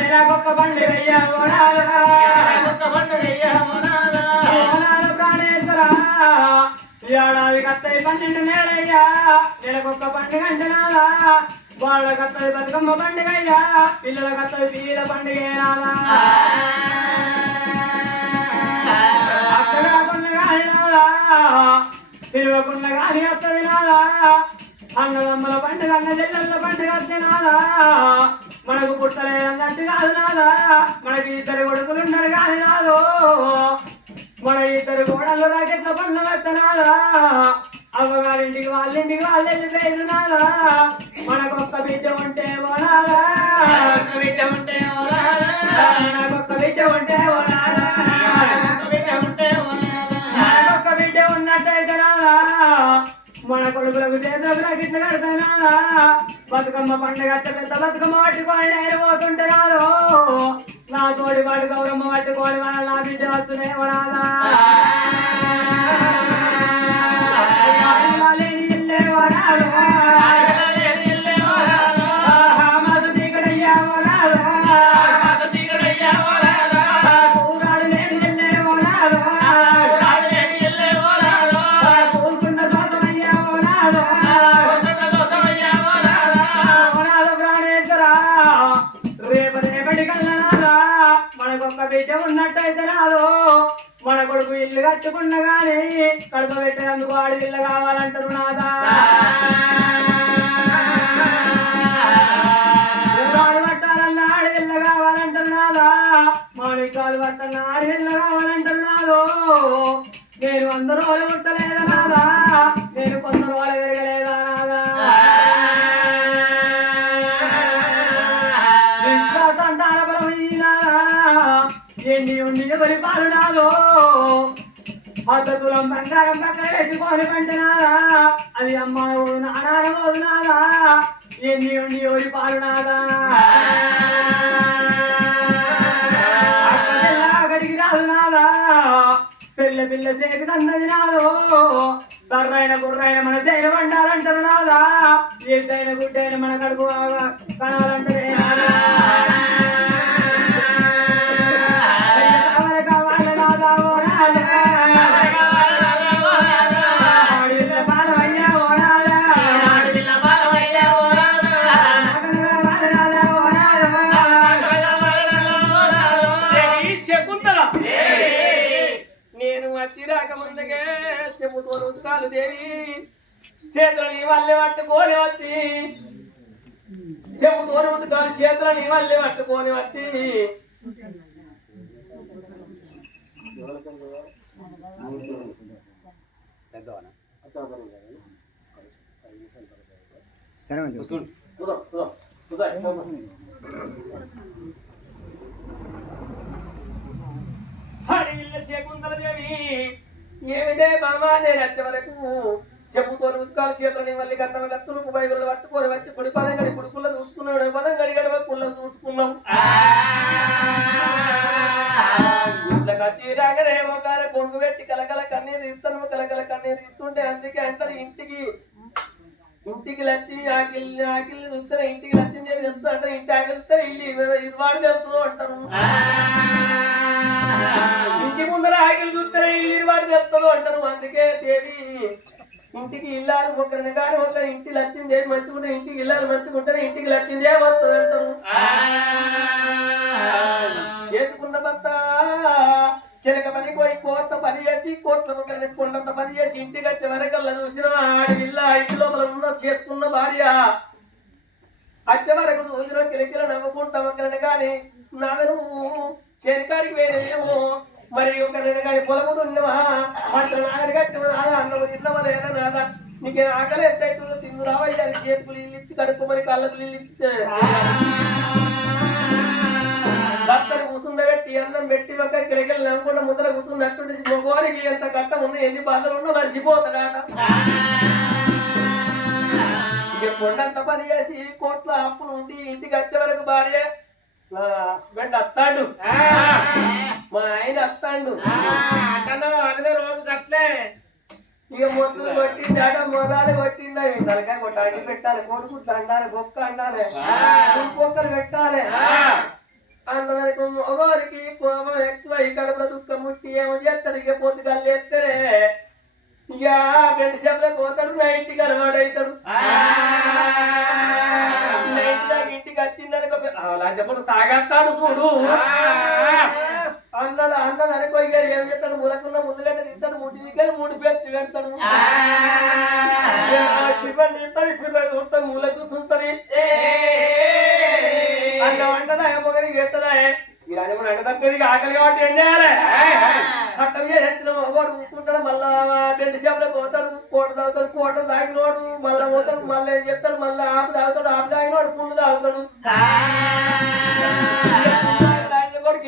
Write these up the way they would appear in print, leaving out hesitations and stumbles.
నెలకొక్క పండుగ ప్రాణేశ్వర ఏడాది కత్తయి 12 నెలయ్యా నెలకొక్క పండుగ అంటున్నారా వాళ్ళ కత్తది బతుకమ్మ పండుగ అయ్యా పిల్లల కత్తది పీల పండుగ అక్కడ కాకుండా కానీ నాదా తిరగకుండా కానీ వస్తుంది నాదా అన్నదమ్మల పండుగ అన్న చెల్లెళ్ళ పండుగ వస్తే నాదా మనకు పుట్టలేదన్నట్టు కాదు నాదా మనకి 2 కొడుకులు ఉన్నారు కానీ నాదో మన 2 కోడళ్ళు రాకెట్ల పండ్ల పెట్టనాదా అవ్వగారింటికి వాళ్ళింటికి వాళ్ళు వెళ్ళిపోయారు నాదా మనకొక్క బిడ్డ ఉంటే ఓనాదా బిడ్డ ఉంటే మనకొక్క బిడ్డ ఉంటే ఓనాదా మనకొక్క బిడ్డ ఉన్నట్టయితే నాదా మన కొడుకులకు చేతులకు ఇట్లా కడతాయి నాదా బతుకమ్మ పండుగ పెద్ద బతుకమ్మ పట్టుకొని నేను పోతుంటే నాదో నా తోడి వాడు గౌరమ్మ పట్టుకొని మన నా బిడ్డ వస్తున్నాయి నాదా ఉన్నట్టయితే నాదో మన కొడుకు ఇల్లు కట్టుకున్న గానీ కడుపు పెట్టేందుకు వాడి ఇల్లు కావాలంటారు నాదా పట్టాలన్న ఆడి ఇల్లు కావాలంటారు నాదా మామిడికాయలు పట్టాలన్న ఆడి ఇల్లు కావాలంటారు నాదో నేను 100 రోజులు పుట్టలేదా నాదా నేను కొందరు రోజులు పెరగలేదా నాదా సంతాన బలం ఎన్ని ఉండి ఎవరి పాలు నాదో అద్దతులం బంగారం పక్కన పెట్టుకొని పంటనాదా అది అమ్మ నాన్న పోదు నాదా ఎన్ని ఉండి ఎవరి పాలు నాదా అక్కడికి రాదు నాదా పిల్ల పిల్ల చేతి అన్నది నాదో కర్రైన గుర్రైన మన చేయన వండాలంటారు నాదా ఏదైన గుడ్డైన మన కడుపు కనాలంటారే నాదా దేవి చేతులని వల్లే పట్టుకొని వచ్చి చెబుతోని ఉతుకాలి చేతులని వల్లే పట్టుకొని వచ్చి శకుంతల దేవి ఏమిదే బామా నేను వచ్చే వరకు చెప్పుతో ఉత్కాల చేతులని మళ్ళీ గంటల గత్తులు బైగులు పట్టుకొని వచ్చి కుడి పదం గడి కుడుకుల్లో చూసుకున్నాడు పదం గడి గడి కుళ్ళ చూసుకున్నాం ఇంట్లో కచ్చి రాగానే ఒక కొంగు పెట్టి కలకల కన్నీరు ఇస్తాను కలకల కన్నీరు ఇస్తుంటే అందుకే అంటారు ఇంటికి లక్ష్మి ఆకిల్ని చూస్తే ఇంటికి లక్ష్మి చెప్తా అంటారు ఇంటి ఆకిలిస్తే ఇల్లు ఇరువాడు తెలుపుతూ అంటారు ఇంటి ముందర ఆకిలి చూస్తే ఇరువాడు చెప్తారు అంటారు అందుకే దేవి ఇంటికి ఇల్లాలు ఒకరిని కానీ ఒకరి ఇంటి లక్ష్యం చేసి మంచిగుంటే ఇంటికి ఇల్లాలు మంచిగుంటే ఇంటికి లక్ష్యం చేయబోతుంది అంటారు చేసుకున్న భర్త చిలక పని పోయి కోట్ల పని చేసి కోట్ల ముక్కని కొండంత పని చేసి ఇంటికి వచ్చే వరకల్లా చూసిన ఆడి ఇల్ల ఇంటి లోపల ఉన్న చేసుకున్న భార్య వచ్చే వరకు చూసిన కిలకిల నవ్వుకుంటా ఒకరిని కానీ నాదను చేరికాడికి వేరేమో మరి ఒకరిని కానీ పొలముతున్నవా పంట నాగడికి వచ్చిన నాదా అన్నము తిన్నవా లేదా నాదా నీకు ఆకలి ఎంతైతుందో తిన్ను రావయ్యా చేతులు ఇల్లు ఇచ్చి కడుక్కోమని కళ్ళకు ఇల్లు ఇస్తే భర్తను కూసుండబెట్టి అన్నం పెట్టి ఒక కిలకిలు నవ్వకుండా ముద్ర కూర్చున్నట్టుండి మగవారికి ఎంత కట్టం ఉంది ఎన్ని బాధలు ఉన్నా మర్చిపోతాడట ఇక కొండంత పని చేసి కోట్ల అప్పులు ఉండి ఇంటికి వచ్చే వరకు భార్య వెంట వస్తాడు మా ఆయన వస్తాడు రోజు అట్లే ఇక మొత్తులు కొట్టిందాట మొదలు కొట్టిందా తలకాయ కొట్ట అడ్డి పెట్టాలి కొడుకుట్లు అండాలి బొక్క అండాలి బొక్కలు పెట్టాలి అందరికి మగవారికి కోపం ఎక్కువ ఇక్కడ దుఃఖం ముట్టి ఏమో చేస్తాడు ఇక పొద్దుగాలు చేస్తే ఇక బెండ చెప్పులకు పోతాడు నా ఇంటికి అలవాడు అవుతాడు ఇంటికి వచ్చిందనుకో చెప్పడు తాగేస్తాడు చూడు అన్నాడు అన్నది అనుకో ఇక ఏం చేస్తాడు ములకున్న ముందుగంటే తింటాడు ముడి దిగాడు 3 పేర్లు పెడతాడు శివన్ తింటాడు ఇప్పుడు చూస్తాడు మూల కూర్చుంటది అన్న వంటదా ఏమోగరికి ఎత్తదా ఇలా అంట తప్పేది ఆకలి కాబట్టి ఏం చేయాలి కట్టం చేసిన మగవాడు చూసుకుంటాడు మళ్ళా 2 చేపలకు పోతాడు కోట తాగుతాడు కోట తాగినోడు మళ్ళా పోతాడు మళ్ళీ ఏం చెప్తాడు మళ్ళీ ఆపు తాగినోడు పుండు తాగుతాడు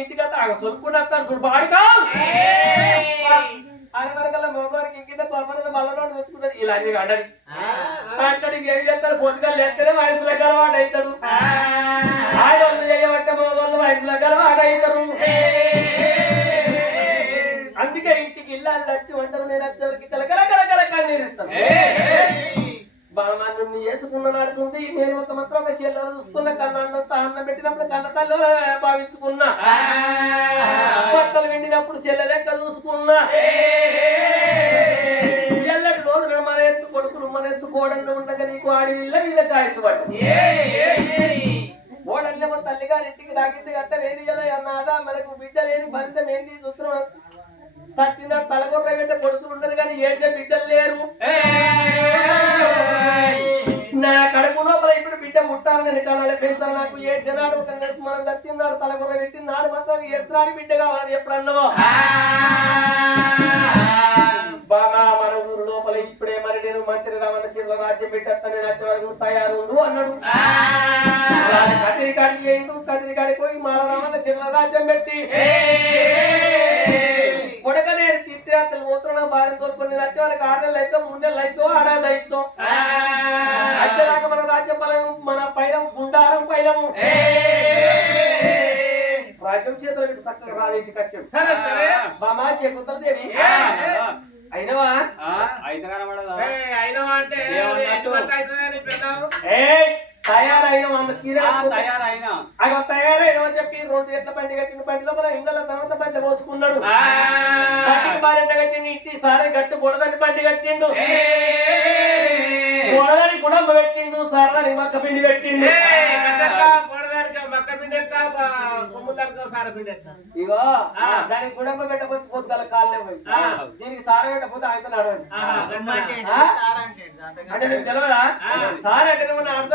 ఇంటికి సొలుపుకుంటూ వస్తాడు చూడు పాడుకో అరవరకల్లా మగవారికి ఇంకింత కొరపన మళ్ళీ వచ్చుకుంటాడు ఇలా అడ్డది అక్కడికి ఏం చేస్తాడు పొద్దుగా లేస్తేనే వయసులకు అలవాటు అవుతాడు ఆడవాళ్ళు చేయబట్టే మగవాళ్ళు వయసులకు అలవాటు అవుతారు అందుకే ఇంటికి ఇల్లాలు వచ్చి వంటలు నేను వచ్చేవరికి కలకల కన్నీరు ఇస్తాను బామాన్ని చేసుకున్న నడుతుంది నేను ఒక మాత్రం ఒక చెల్లెలు చూసుకున్న అన్నం పెట్టినప్పుడు కన్న తల్లి భావించుకున్నా బట్టలు విండినప్పుడు చెల్లె లెక్క చూసుకున్నా ఎల్లటి రోజులు మన ఎత్తు కొడుకులు మన ఎత్తు కోడళ్ళు ఉండగా నీకు ఆడి ఇళ్ళ మీద కాయసు పట్టు కోడళ్ళేమో తల్లిగారి ఇంటికి రాగింది గట్ట వేది అన్నాదా మనకు బిడ్డ లేని బంధం ఏంది చూస్తున్నాం సచ్చిన తలకొక్క గంట కొడుకులు ఉండదు కానీ ఏడ్చే బిడ్డలు లేరు నా కడుపు లోపల ఇప్పుడు బిడ్డ ముట్టాలని కనాలి పెడతాను నాకు ఏడ్చినాడు ఒక మనం దచ్చిన్నాడు తలకొక్క పెట్టినాడు మాత్రం ఎత్రాడి బిడ్డ కావాలని ఎప్పుడు అన్నవో బాగా మన ఊరు లోపల ఇప్పుడే మరి నేను మంత్రి రావణ శివ రాజ్యం పెట్టేస్తాను నచ్చ వరకు తయారు అన్నాడు కదిరికాడికి వేయండు కదిరికాడికి పోయి మన రావణ శివ రాజ్యం పెట్టి కొడక నేను తీర్థయాత్రలు పోతున్నా బాగా తోడుకొని నచ్చ వాళ్ళకి 6 నెలలు అయితే 3 నెలలు అయితే ఆడాది అయిస్తాం వచ్చేదాకా మన రాజ్యం బలం మన పైలం గుండారం పైలము రాజ్యం చేతులు పెట్టి చక్కగా రాజు ఇంటికి వచ్చాడు సరే సరే బామా చెక్కుతారు దేవి అయినవా అయినవా అంటే తయారైన అమ్మ చీర తయారైనా అగ తయారైన చెప్పి 2 ఎట్ల బండి కట్టిన బండిలో మన ఇండ్ల తర్వాత బండి పోసుకున్నాడు బారెంట కట్టిండు ఇంటి సారే గట్టు బుడదని బండి కట్టిండు బుడదని గుడమ్మ పెట్టిండు సారని మక్క పిండి పెట్టిండు ఇగో దానికి గుడమ్మ పెట్టకపోతే పొద్దుల కాళ్ళే పోయి దీనికి సార పెట్టకపోతే అవుతున్నాడు అంటే నీకు తెలియదా సార్ అంటే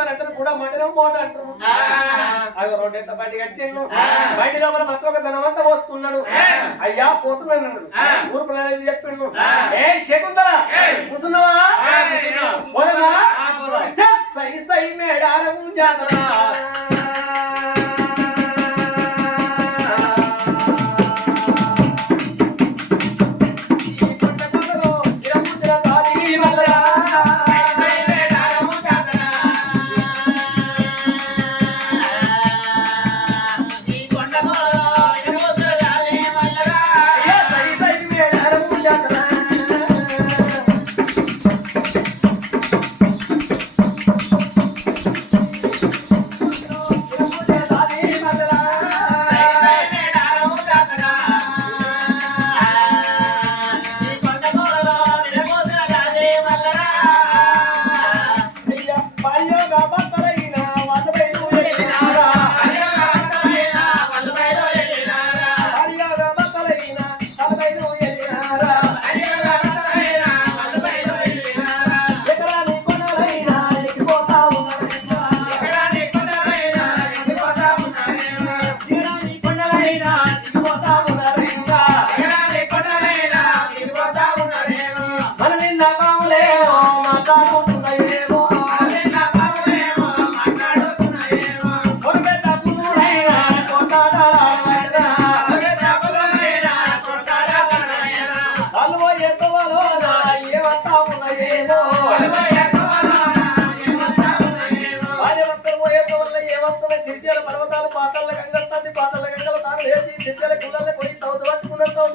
అర్థం కూడా మండలం మోట అంటారు అవి 2 ఎట్ల బండి కట్టిండు బండి లోపల మొత్తం ఒక ధనవంతా పోసుకున్నాడు అయ్యా పోతున్నాడు అన్నాడు ఊరు పిల్లలు చెప్పిండు ఏ శకుంతల కూర్చున్నావా సై సై మేడారము జాతర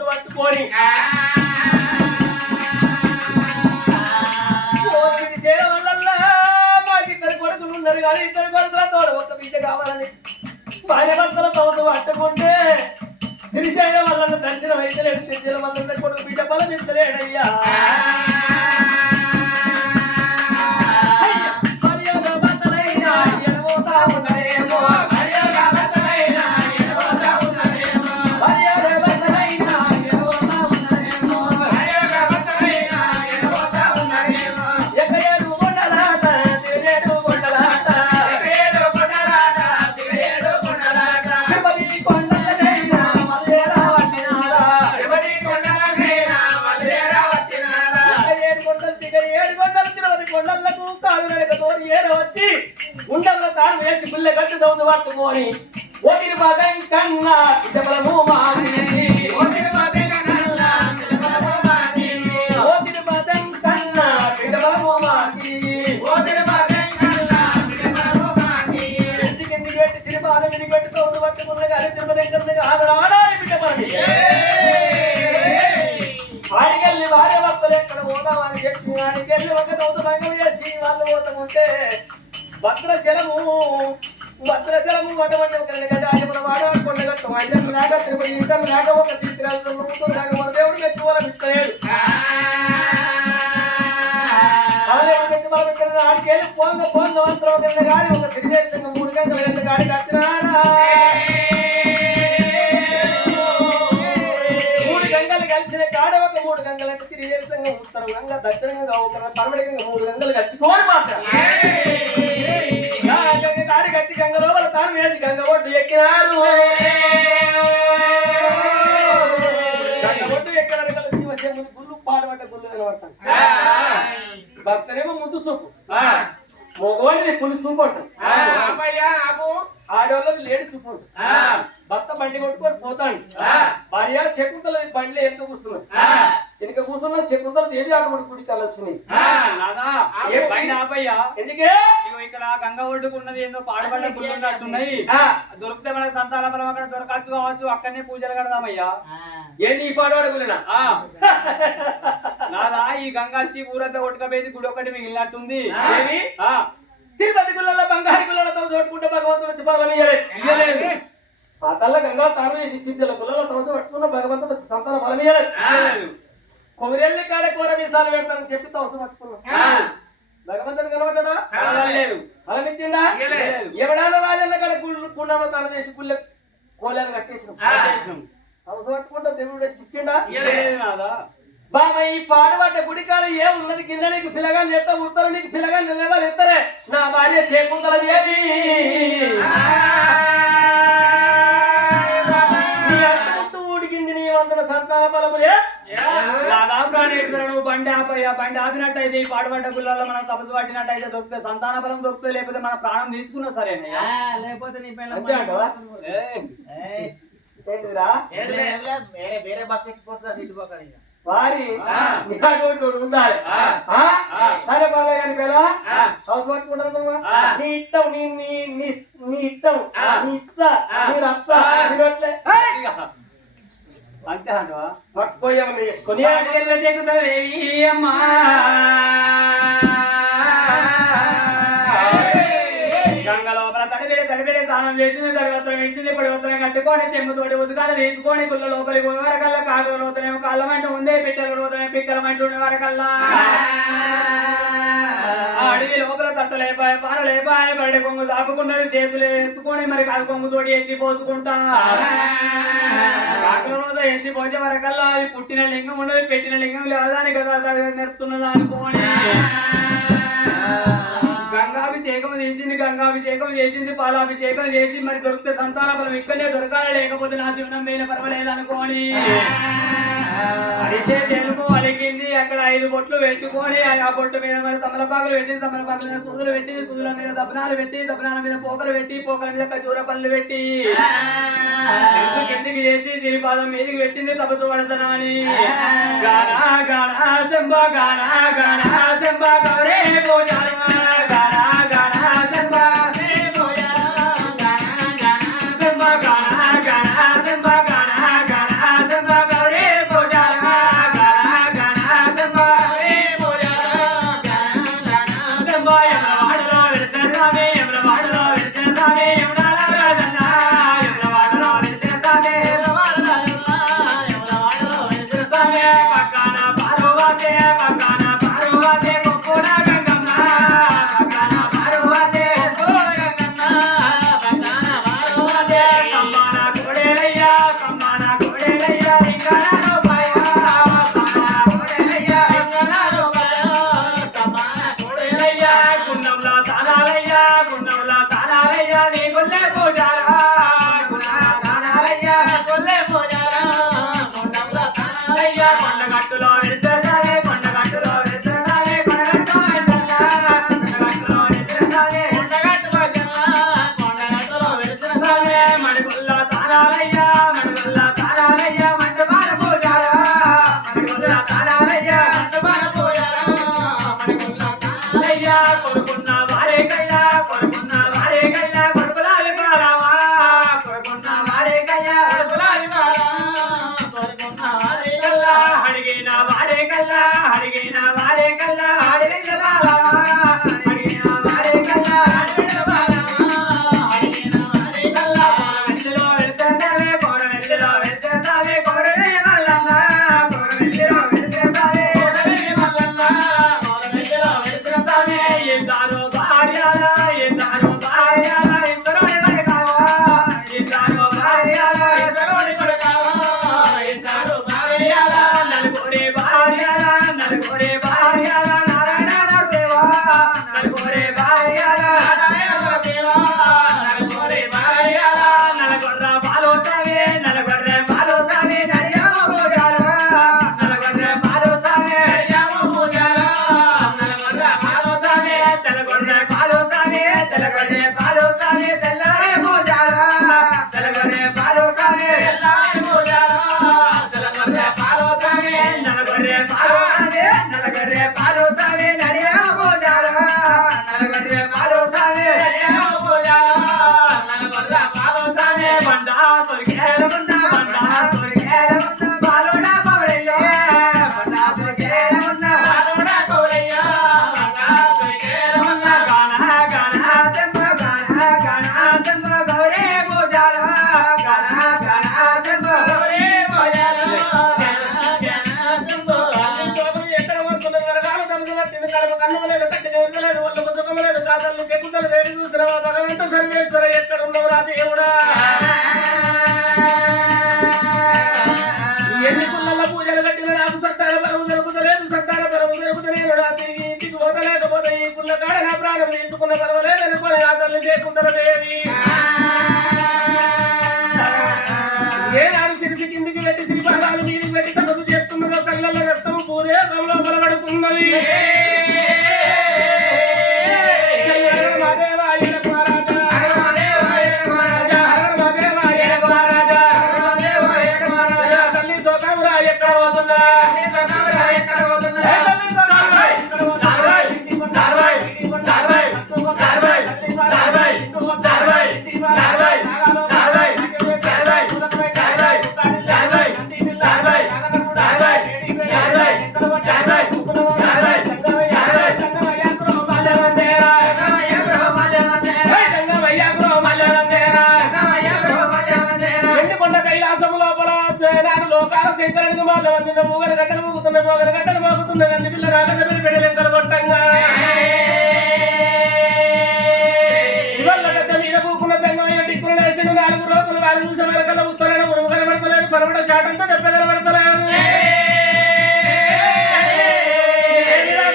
పట్టుకొని కానీ ఇద్దరు కొడుకుల తోడు ఒక బిడ్డ కావాలని భార్య భర్తల తోడు పట్టుకుంటే గిరిజన వల్ల దర్శనం అయితే లేదు గిరిజన వల్ల కొడుకు బిడ్డ బలం ఇస్తలేడయ్యా ఉండల్లో తాను వేసి పుల్లె కట్టు దౌదు పట్టుకొని ఒకరి మగం కన్నా ఇతబలము మాది ఒకరి మగం కన్నా ఇతబలము మాది ఒకరి మగం కన్నా ఇతబలము మాది ఒకరి మగం కన్నా ఇతబలము మాది ఎసికింది పెట్టి తిరుపాల విని పెట్టి దౌదు పట్టుకున్న గారి తిరుపతి ఆదరాడాలి బిడ్డ మనకి ఆడికెళ్ళి భార్య భర్తలు ఎక్కడ పోదామని చెప్పి ఆడికెళ్ళి ఒక దౌదు రంగం చేసి వాళ్ళు పోతాముంటే భద్రజలము వడవండి ఒక గడ్డ వాడకొండగట్టు ఐదు నాగ తిరుపతి ఇద్దరు నాగ ఒక తీసుకురాదు నాగ మన దేవుడు మెచ్చుకోవాలని ఇస్తలేడు ఆడికెళ్ళి పోంగ మంత్రం గాడి ఒక తిరిగేతంగా 3 గంటల గాడి కట్టినారా 3 గంటలు కలిసిన కాడ ఒక 3 గంటలంటే తిరిగేతంగా ఉత్తరం గంగ దక్షిణంగా ఒక పరమడికంగా 3 గంటలు కలుసుకోవాలి మాత్రం కాడి కట్టి గంగ లోపల తాను వేసి గంగ ఒడ్డు ఎక్కినారు గంగ ఒడ్డు ఎక్కడ శివశంకుని గుళ్ళు పాడబడ్డ గుళ్ళు కనబడతాను భక్తనేమో ముందు చూపు మగవాడిని పులి చూపు అంటాం ఆడవాళ్ళకి లేడి చూపు భర్త బండి కొట్టుకొని పోతాడు భార్య శకుంతల బండిలో ఎంత కూర్చున్నాడు వెనుక కూర్చున్న శకుంతల దేవి ఆడబడి గుడికి వెళ్ళొచ్చినాయి ఎందుకే ఇక్కడ గంగ ఒడ్డుకున్నది ఏందో పాడుబడ్డ గుళ్ళు ఉన్నట్టున్నాయి దొరికితే మనకు సంతాన బలం అక్కడ దొరకచ్చు కావచ్చు అక్కడనే పూజలు కడదామయ్యా ఏంటి ఈ పాడుబడ్డ గుళ్ళనా నాదా ఈ గంగ వచ్చి ఊరంతా కొట్టుకపోయింది గుడి ఒకటి మిగిలినట్టుంది తిరుపతి గుళ్ళలో బంగారు గుళ్ళతో చోటుకుంటే భగవంతుడు వచ్చి బలం ఇయ్యలేదు ఆ తల్ల గంగా తాను చేసి చిట్టల గుళ్ళలో తోట పట్టుకున్న భగవంతుడు వచ్చి సంతాన బలం ఇయ్యలేదు కొమిరెల్లి కాడ కూర మీసాలు పెడతానని చెప్పి తోసం పట్టుకున్నాం భగవంతుడు కనబడ్డా బలం ఇచ్చిందా ఎవడాలో రాజన్న కాడ గుళ్ళ తాను చేసి గుళ్ళ కోలాలు కట్టేసినాం అవసరం పట్టుకుంటా దేవుడు చిక్కిండా బాబా ఈ పాడుబడ్డ గుడికాడ ఏ ఉన్నది కింద నీకు పిల్లగాలు ఎత్తా ఉడతారు నీకు పిల్లగాలు నిలవాలి ఎత్తారే నా భార్య చేకుంటది ఏది ఉడికింది నీ వందన సంతాన బలములే బండి ఆపయ్యా బండి ఆపినట్టయితే ఈ పాడుబడ్డ గుళ్ళల్లో మనం తపస్సు పట్టినట్టయితే దొరికితే సంతాన బలం దొరికితే లేకపోతే మన ప్రాణం తీసుకున్నా సరేనయ్యా లేకపోతే నీ వేరే బస్ ఎక్కిపోతుంది ఇటుపోకండి వారి ఉండాలి సరే బాబాయ్ గారి పేరు హౌస్ పట్టుకుంటాను నీ ఇష్టం నీ ఇష్టం నీ ఇస్తా మీరు వస్తా మీరు వస్తే అంతే అంటవా పట్టుకోయాము కొని అమ్మా గంగ లోపల తడిబెడి స్నానం చేసింది తడివస్త్రం వేసింది పొడివస్త్రం కట్టుకొని చెంబుతోటి ఉదకాలు తీసుకొని గుళ్ళ లోపలికి పోయే వరకల్లా కాకుల రోతనేమో కాళ్ళమంటూ ఉండే పిచ్చల రోతనే పిక్కలమంటూ ఉండే వరకల్లా అడవి లోపల తట్టలేపాయ పారలేపాయ బయట కొంగు దాపుకున్నది చేతులు ఎత్తుకొని మరి కాలు కొంగుతోటి ఎత్తి పోసుకుంటా కాకుల రోజు ఎత్తి పోసే వరకల్లా అది పుట్టిన లింగం ఉండదు పెట్టిన లింగం లేదని కదా నెరుతున్నది అనుకోని గంగాభిషేకం చేసింది పాలాభిషేకం చేసి మరి దొరికితే సంతాన బలం ఇక్కడే దొరకాలి లేకపోతే నా జీవనం మీద పర్వాలేదు అనుకోని అడిసే తెలుగు అడిగింది అక్కడ 5 బొట్లు పెట్టుకొని ఆ బొట్టు మీద మరి తమలపాకులు పెట్టింది తమలపాకుల మీద సూదులు పెట్టింది సూదుల మీద దపనాలు పెట్టి దపనాల మీద పోకలు పెట్టి పోకల మీద ఖర్జూర పళ్ళు పెట్టి కిందికి చేసి సిరిపాదం మీదికి పెట్టింది తపస్సు పడతాను అని గానా గానా చెంబా గానా గానా చెంబా గౌరే పూజారు నీ కొల్లే పూజారా కొల్లే పూజారా కొండగట్టులో వెళ్తానే కొండగట్టులో వెళ్తానే కొండగట్టులో వెళ్తానే కొండగట్టులో వెళ్తానే మణిగుల్ల తానాలయ్యా మణిగుల్ల తానాలయ్యా మంటమాన పూజారా మణిగుల్ల తానాలయ్యా మంటమాన పూజారా మణిగుల్ల తానాలయ్యా కొడుకున్న వారే కయ్యా కొడుకున్న వారే కయ్యా కొడుకులాలి మారావా కొడుకున్న వారే కయ్యా కొడుకులాలి మారా కొడుకున్న వారే కల్లా అడిగిన వారే కల్లా అడిగిన వారే కల్లా అడిగిన బావా అడిగిన వారే కల్లా అడిగిన బావా అడిగిన వారే కల్లా వెల్లిలో వెళ్తానే కోరవెల్లిలో వెళ్తానే కోరవెల్లి మల్లన్న కోరవెల్లిలో వెళ్తానే కోరవెల్లి మల్లన్న కోరవెల్లిలో వెళ్తానే ఎందారో భార్యాల ఎందారో భార్యాల ఇద్దరు ఎడగతావా ఎందారో భార్యాల ఇద్దరు ఎడగతావా ఎందారో భార్యాల నలుగురే భార్యాల నలుగురే భార్యాల నారాయణ దేవా నలుగురే భార్యాల నారాయణ దేవా నలుగురే భార్యాల నలుగుర్ర పాలోతావే నలుగుర్ర పాలోతావే నడియామ పూజాల నలుగుర్ర పాలోతావే నడియామ పూజాల నలుగుర్ర పాలోతావే తెలగొర్ర పాలోతావే తెలగొర్ర పాలోతావే తెల్లారే పూజాల తెలగొర్ర పాలోతావే తెల్లారే పూజాల తెలగొర్ర పాలోతావే నలుగుర్ర పాలోతావే నలుగుర్ర పాలోతావే నడియామ పూజాల నలుగుర్ర పాలోతావే నడియామ పూజాల నలుగుర్ర పాలోతావే బండా తొరికేల బండా బండా తొరికేల బండా బాలోడా పవడయ్యా బండా తొరికేల బండా బాలోడా పవడయ్యా బండా తొరికేల బండా గానా గానా తెమ్మ గానా గానా తెమ్మ గౌరే పూజాల గానా గానా తెమ్మ గౌరే పూజాల గానా గానా తెమ్మ ఎక్కడ వస్తున్న నరకాల తమకు పట్టిన కడప కన్నుమలేదు కట్టిన ఇవ్వలేదు ఒళ్ళకు సుఖమలేదు కాదలు చెక్కుతలు దేవి చూసినవా భగవంత సర్వేశ్వర ఎక్కడ ఉన్నవరా దేవుడా ఎన్ని పుల్లల పూజలు కట్టిన నాకు సంతాన బలము దొరుకుతలేదు సంతాన బలము దొరుకుతలేదు నా తిరిగి ఇంటికి పోతలేకపోతే ఈ పుల్ల కాడ నా ప్రాణం తీసుకున్న బలవలేదు అనుకుని ఆ తల్లి చేకుందర దేవి ఏనాడు సిరిసి కిందికి పెట్టి శ్రీపాదాలు మీదికి పెట్టి తమకు చేస్తున్నదో కళ్ళల్లో రక్తము పూరే కమలో బలపడుతున్నది తల్లి సోకామురా ఎక్కడ పోతుందా ఎండికొండ కైలాసము లోపల నాడు లోకాల శంకరుడికి మాల వందిన మూగల గట్టలు మూగుతున్న మూగల గట్టలు మోగుతున్న గంది పిల్ల రాగల పెళ్లి లెక్కలు కొట్టంగా ఇవల్ల గద్ద మీద కూకున్న సంగమయ్య దిక్కులు లేచిన 4 రోజులు వాళ్ళు చూసే వరకల్లా ఉత్తరాన ఉరుము కనబడతలేదు పరమడ చాటంతా దెబ్బ కనబడతలేదు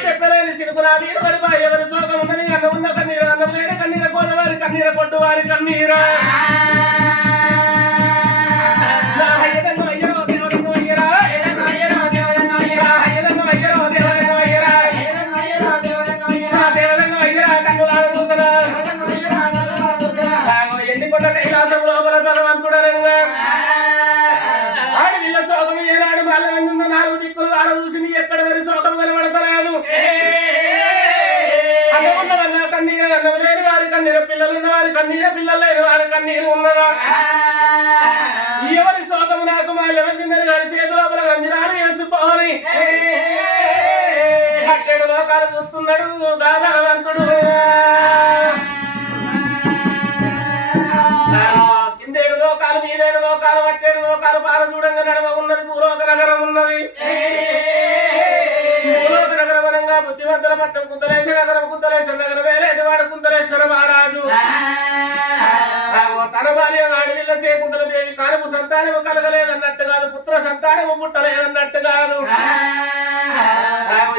చెప్పలేని సిరుకులా మీద పడిపోయి ఎవరి శోకం ఉన్నది అన్న ఉన్న కన్నీరు అన్నం లేని కన్నీర కోదవారి కన్నీర కొట్టు వారి కన్నీరా ఎండికొండ కైలాసం లోపల భగవంతుడనంగా ఆడి వీళ్ళ శోకం ఏనాడు వాళ్ళ ఉన్న 4 దిక్కులు ఆడ చూసి నీ ఎక్కడ వరి శోకం కనబడతలేదు అన్నమున్న వల్ల కన్నీరు అన్నం లేని వారి కన్నీరు పిల్లలు ఉన్న వారి కన్నీరు పిల్లలు లేని వారి కన్నీరు ఉన్నదా ఎవరి శోకము నాకు మా లెవెందిందని గారి చేతి లోపల గంజిరాలు వేసుకోవాలి అట్టేడు లోకాలు చూస్తున్నాడు గా భగవంతుడు కిందేడు లోకాలు మీదేడు లోకాలు పట్టేడు లోకాలు పాల చూడంగా నడమ ఉన్నది భూలోక నగరం ఉన్నది భూలోక నగరం అనంగా బుద్ధివంతుల పట్టం కుందలేశ్వర నగరం కుందలేశ్వర నగరం వేలేటివాడు కుందలేశ్వర మహారాజు తన భార్య ఆడవిల్ల శకుంతల దేవి కాలము సంతానము కలగలేదన్నట్టు కాదు పుత్ర సంతానము పుట్టలేదన్నట్టు కాదు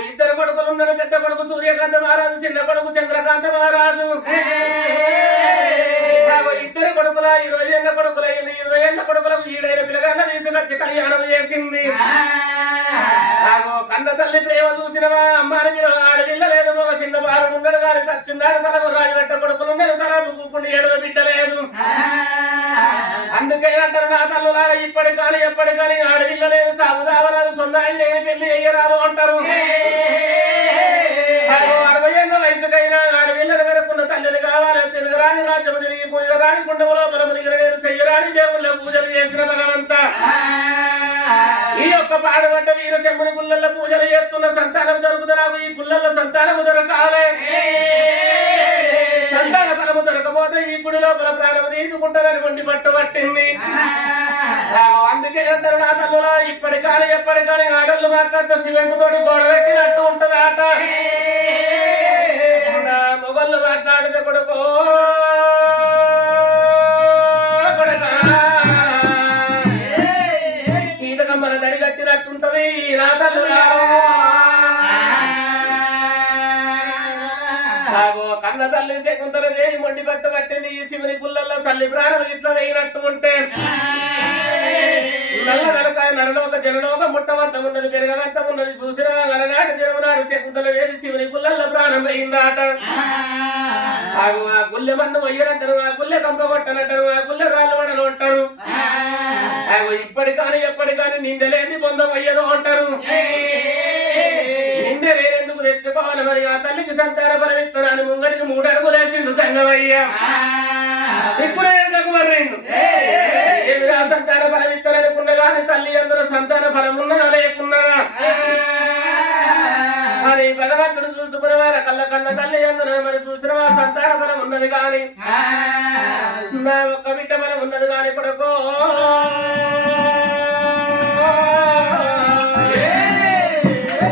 ఇద్దరు కొడుకులు ఉన్నాడు పెద్ద కొడుకు సూర్యకాంత మహారాజు చిన్న కొడుకు చంద్రకాంత మహారాజు లోపల 20 ఏళ్ళ కొడుకుల 20 ఏళ్ళ కొడుకులకు ఈడైన పిల్లగాళ్ళ తీసుకొచ్చి కళ్యాణం చేసింది. కన్న తల్లి ప్రేమ చూసినవా అమ్మాని మీద ఆడపిల్ల లేదు, ఒక చిన్న బాలుడు ఉన్నాడు కానీ తచ్చున్నాడు, తలకు రాజు పెట్ట కొడుకులున్నాడు, తల పువ్వుకుండి ఏడవ బిడ్డ లేదు. అందుకే అంటారు నా తల్లులారా ఇప్పటి కానీ ఎప్పటి కానీ ఆడపిల్ల లేదు, సాగు దావరాదు, సొన్నాయి లేని పెళ్లి అయ్యరాదు అంటారు. 60 ఏళ్ళ వయసుకైనా ఆడపిల్లలు కనుక్కున్న తల్లిని కావాలి. తిరగరాని రాజ్యము తిరిగి పూజరాని కుండము లోపల మునిగిరలేరు, చెయ్యరాని దేవుళ్ళ పూజలు చేసిన భగవంత ఈ యొక్క పాడుబడ్డ వీరశంభుని గుళ్ళల్లో పూజలు చేస్తున్న సంతానం దొరుకుతు, నాకు ఈ గుళ్ళల్లో సంతానము దొరకాలే. సంతాన ఫలము దొరకపోతే ఈ గుడి లోపల ప్రాణము తీసుకుంటారని వండి పట్టు పట్టింది. అందుకే అందరూ నా తల్లులా ఇప్పటి కానీ ఎప్పటి కానీ ఆడళ్ళు మాట్లాడుతూ సిమెంట్ తోటి గోడ పెట్టినట్టు ఉంటది ఆట. మొగళ్ళు మాట్లాడితే కొడుకో ఈతకమ్మల దడి కట్టినట్టుంటది నా తల్లులా. కన్న తల్లి శకుంతల దేవి మొండి పట్టు పట్టింది. ఈ శివుని గుళ్ళల్లో తల్లి ప్రాణం ఇట్లా వేయినట్టు ఉంటే నల్ల నలకాయ నరలోక జనలోక ముట్టవంత ఉన్నది, పెరగవంత ఉన్నది. చూసిన అలనాడు జనమునాడు శకుంతల దేవి శివుని గుళ్ళల్లో ప్రాణం వేయిందాట. ఆ గుళ్ళె మన్ను వయ్యనంటారు, ఆ గుళ్ళె కంప కొట్టనంటారు, ఆ గుళ్ళె రాళ్ళు వడలు అంటారు. ఇప్పటి కానీ ఎప్పటి కానీ నిందలేని పొందం అయ్యదు అంటారు. నింద వేరెందుకు తెచ్చుకోవాలి మరి? ఆ తల్లికి సంతాన బలమిత్తనాన్ని ముంగడికి 3 అడుగులేసిండు తంగవయ్య. ఇప్పుడే తగ్గుమర్రిండు. ఏమిరా సంతాన బలమిత్తననుకున్నా కానీ తల్లి అందరూ సంతాన బలం ఉన్నదా లేకున్నదా అని భగవంతుడు చూసుకునేవారు. కళ్ళ కన్న తల్లి అందరూ మరి చూసిన సంతాన బలం ఉన్నది కానీ నా ఒక్క బిడ్డ బలం ఉన్నది కానీ కొడుకో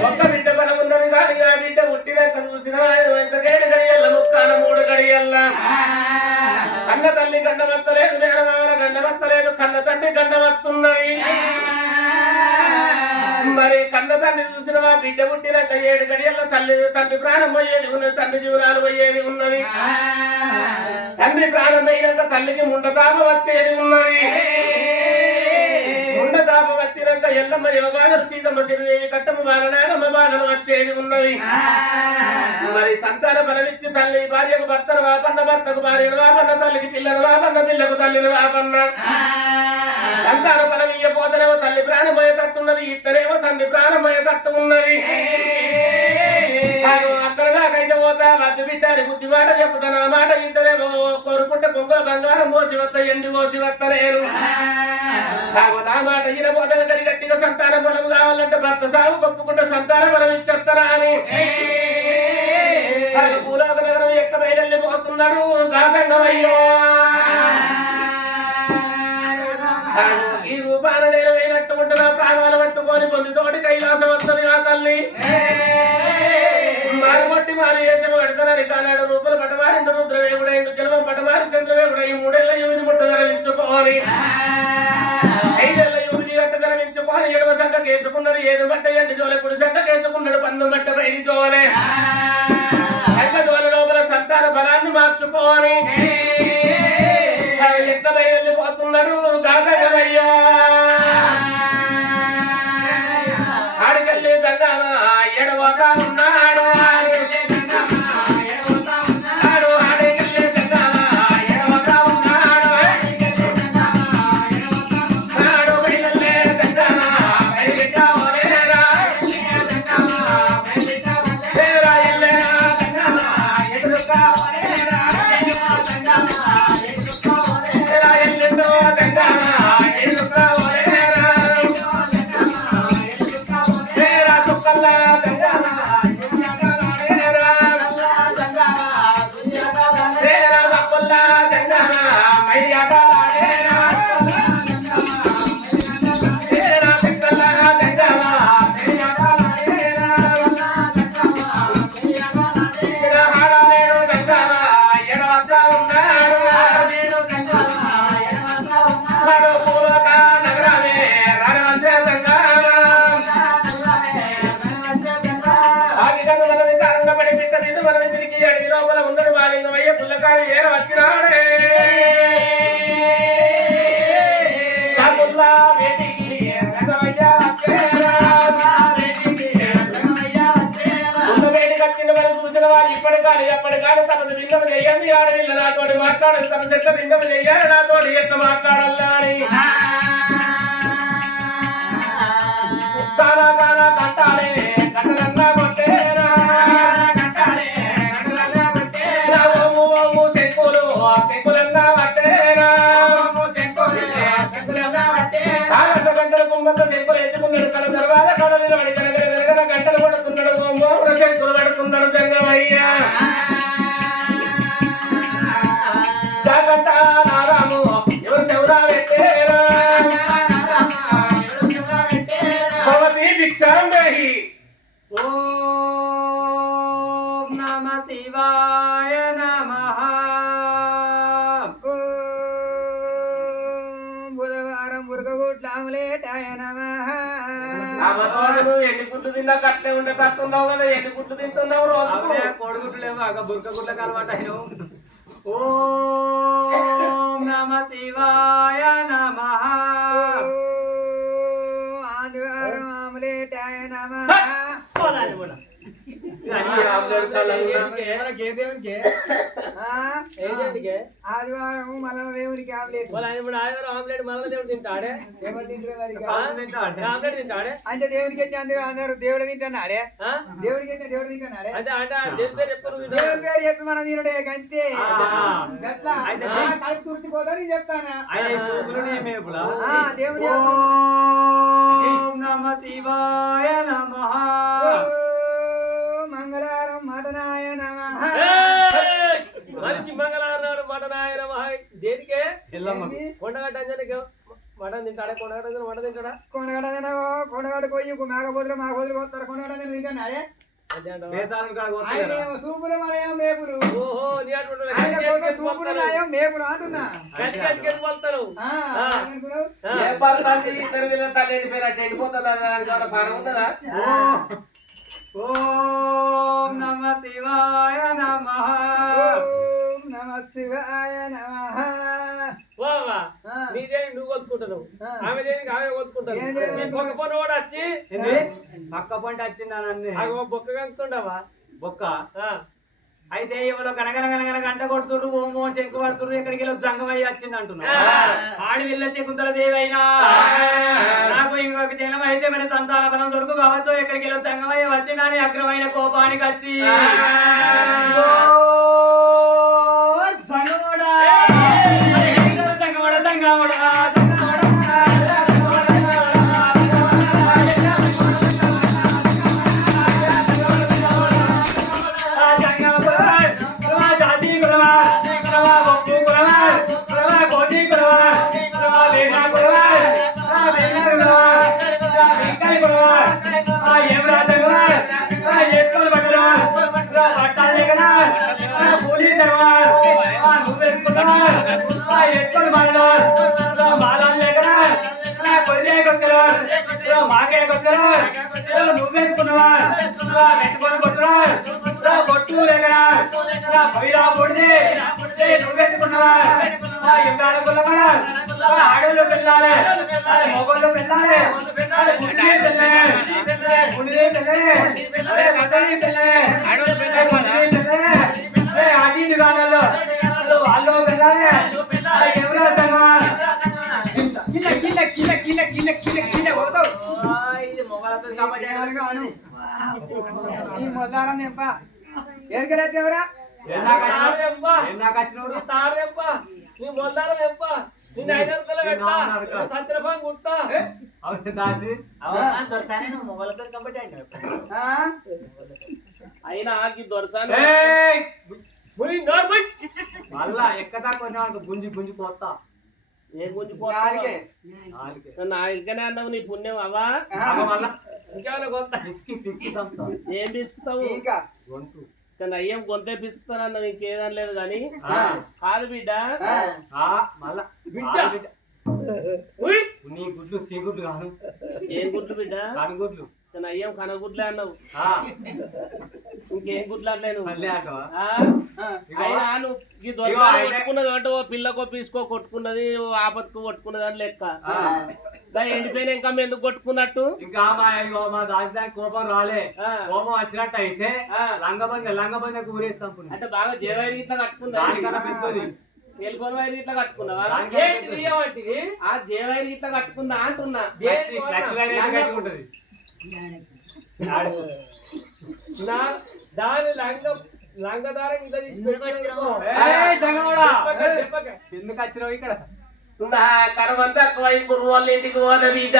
ఒక్క బిడ్డ బలం ఉన్నది కానీ ఆ బిడ్డ పుట్టినాక చూసిన వెంటకేడు గడియల్ల ముక్కాన 3 గడియల్ల కన్న తల్లి గండవత్తలేదు, మేనమామల గండవత్తలేదు, కన్న తండ్రి గండవత్తున్నది. మరి కన్న తండ్రి చూసిన బిడ్డ పుట్టినాక 7 గడియల్లో తండ్రి ప్రాణం పోయేది ఉన్నది, తండ్రి జీవనాలు పోయేది ఉన్నది. తండ్రి ప్రాణం అయినాక తల్లికి ముండతాప వచ్చేది ఉన్నది. ముండతాప వచ్చినాక ఎల్లమ్మ యువగానరు సీతమ్మ శ్రీదేవి కట్టమ్మ బాలనాగమ్మ బాధలు వచ్చేది ఉన్నది. మరి సంతాన బలమిచ్చి తల్లి భార్యకు భర్తను వాపన్న, భర్తకు భార్యను వాపన్న, తల్లికి పిల్లను వాపన్న, పిల్లకు తల్లిని వాపన్న. సంతాన బలం ఇయ్యపోతేనేమో తల్లి ప్రాణం పోయేటట్టున్నది, ఇద్దరేమో తండ్రి ప్రాణం పోయేటట్టు ఉన్నది. అక్కడ దాకైతే పోతా వద్దు బిడ్డారి బుద్ధి మాట చెప్పుతాను, ఆ మాట ఇంటనేమో కోరుకుంటే కొంగుల బంగారం పోసి వస్తా, ఎండి పోసి వస్తలేరు. నా మాట ఈయనపోతే గడి గట్టిగా సంతాన బలం కావాలంటే భర్త సాగు కొప్పుకుంటే సంతాన బలం ఇచ్చేస్తారా అని భూలోక నగరం ఎక్క బయలుపోతున్నాడు కాకంగమయ్యో. ఈ రూపాన నేలైనట్టు ఉంటున్నా ప్రాణాలు పట్టుకొని పొందితోటి కైలాసం వస్తుంది ఆ తల్లి. మారుమొట్టి మారు చేసి పెడతానని కానాడు రూపాయలు పటవారిండు రుద్రవేగుడైండు, జన్మం పటవారి చంద్రవేగుడై 3 ఏళ్ల యువతి ముట్ట ధరించుకోని 5 ఏళ్ల యువతి గట్ట ధరించుకోని ఎడమ సంఖ కేసుకున్నాడు, 7 బట్ట ఎండి జోలే, కుడి సంఖ కేసుకున్నాడు, 12 బట్ట బయటి జోలే. సంఖ జోల లోపల సంతాన బలాన్ని మార్చుకోని ఎట్ల బయలుపోతున్నాడు కాకయ్యా. ఆడికెళ్ళి జగదామా ఎడవతా ఉన్నాడు, నాతోటి మాట్లాడాలి తన చెట్ల లింగం చెయ్యాలి నాతోటి ఎట్లా మాట్లాడాలా అని కానా కానా కట్టాలి కట్టలన్నా కొట్టేరా శంకులు ఆ శంకులన్నా పట్టేరా గంటల కుంభంతో శంకులు ఎత్తుకున్నాడు కడ తర్వాత కడ నిలబడి కనగన గంటలు పడుతున్నాడు మోహన శంకులు పడుతున్నాడు జంగమయ్యా నారాము ఎవరు చెవురా పెట్టేరా భవతి భిక్షాం దేహి ఓం నమ శివాయ నమః బుధవారం బురకగుట్ల ఆమ్లెటాయ నమః ఎన్ని గుడ్లు తిన్నా కట్టే ఉండే కట్టున్నావు కదా ఎన్ని గుడ్లు తింటున్నావు రోజు కోడిగుడ్లు లేవు అక్క బురక గుడ్లకు అలవాటు అయినావు ఓం నమ శివాయ నమః ఆదివారం ఆమ్లెటాయ నమః ఆదివారం మళ్ళా దేవునికి ఆమ్లెట్ ఆమ్లెట్ మళ్ళీ దేవుడు తింటాడే ఎవరు తింటారు ఆమ్లెట్ తింటాడే అంటే దేవుడికి అయితే అందరూ అందరూ దేవుడు తింటున్నాడే దేవుడికి అయితే దేవుడు తింటున్నాడే అంటే అంటే దేవుడి పేరు చెప్పరు దేవుడి పేరు చెప్పి మనం తినడే అంతే గట్లా కలిసి గుర్తుపోతా నేను చెప్తానా దేవుడి ఓం నమ శివాయ నమః మంగళవారం మటనాయ నమః మనిషి మంగళవారం మటనాయ నమః దేనికే కొండగట్ట అంజనకి మటన్ తింటాడే కొండగట్ట మటన్ తింటాడా కొండగడ పోయి మేకపోతులు మా కోతులు పోతారు కొండగడ తింటున్నాడే ఆయన సూపులు మనయం మేపులు సూపులు నాయం మేపులు అంటున్నా ఓం నమ శివాయ నమః ఓం నమ శివాయ నమః నీదేమి నువ్వు కొలుచుకుంటావు ఆమె దేనికి ఆమె కొలుచుకుంటాను బొక్క పొన్న కూడా వచ్చి పక్క పంట వచ్చిందానన్నీ బొక్క కనుక్కుంటావా బొక్క అయితే ఇవాళ గనగన గంట కొడుతుడు ఓమో శంకు పడుతుడు ఎక్కడికి వెళ్ళి సంగమయ్య వచ్చింది అంటున్నా ఆడి వెళ్ళ శకుంతల దేవి అయినా నాకు ఇంకొక జనం అయితే మన సంతాన బలం దొరుకు కావచ్చు ఎక్కడికి వెళ్ళి సంగమయ్య వచ్చిందని అగ్రమైన కోపానికి వచ్చి సంగమోడా సంగమోడా సంగమోడా నువ్వేసుకున్నావా బొట్టు లేకనా పైలా పొడిది నువ్వేసుకున్నావా ఆడోళ్ళు వెళ్ళాలి మొగోళ్ళు వెళ్ళాలి అటు కానల్లో వాళ్ళు వెళ్ళాలి ఎవరు మొదలారా నెంప ఎవరా అయినా దొరసాను మళ్ళా ఎక్కడా కొంచెం గుంజి గుంజి పోతా ఏ గుంజి పోతా నాలుగనే అన్నావు నీ పుణ్యం అవా ఇంకేమైనా కొంత తీసుకుంటాం ఏం తీసుకుంటావు కానీ అయ్యం గొంతే పిసుకుతానన్నావు ఇంకేదం లేదు కానీ కాదు బిడ్డ మళ్ళా నీ గుడ్లు సీగుడ్లు కాను ఏం గుడ్లు బిడ్డ కనుగుడ్లు కానీ అయ్యం కనగుడ్లే అన్నావు ఇంకేం గుట్లాడలేను మళ్ళీ అంటవా? అయినా నువ్వు ఈ దొరసారి కొట్టుకున్నది అంటే ఓ పిల్లకో పీసుకో కొట్టుకున్నది ఓ ఆపత్కు కొట్టుకున్నది అని లెక్క దాని ఎండిపోయిన ఇంకా ఎందుకు కొట్టుకున్నట్టు ఇంకా మా దాని కోపం రాలే. కోపం వచ్చినట్టు అయితే లంగబంద ఊరేస్తాం. అంటే బాగా జేవైరి ఇట్లా కట్టుకుందా దానికన్నా పెద్దది ఎల్బోన్ వైర్ ఇట్లా కట్టుకున్నావా ఏంటి? ఆ జేవైరి ఇట్లా కట్టుకుందా అంటున్నా క్లచ్ వైర్ ఎంత గట్టిగా ఉంటది. దాని లంగదారం ఇంత ఏయ్ జగమోడా, ఎందుకు వచ్చినావు ఇక్కడ? నా కరవంత వైపు వాళ్ళ ఇంటికి పోద బిడ్డ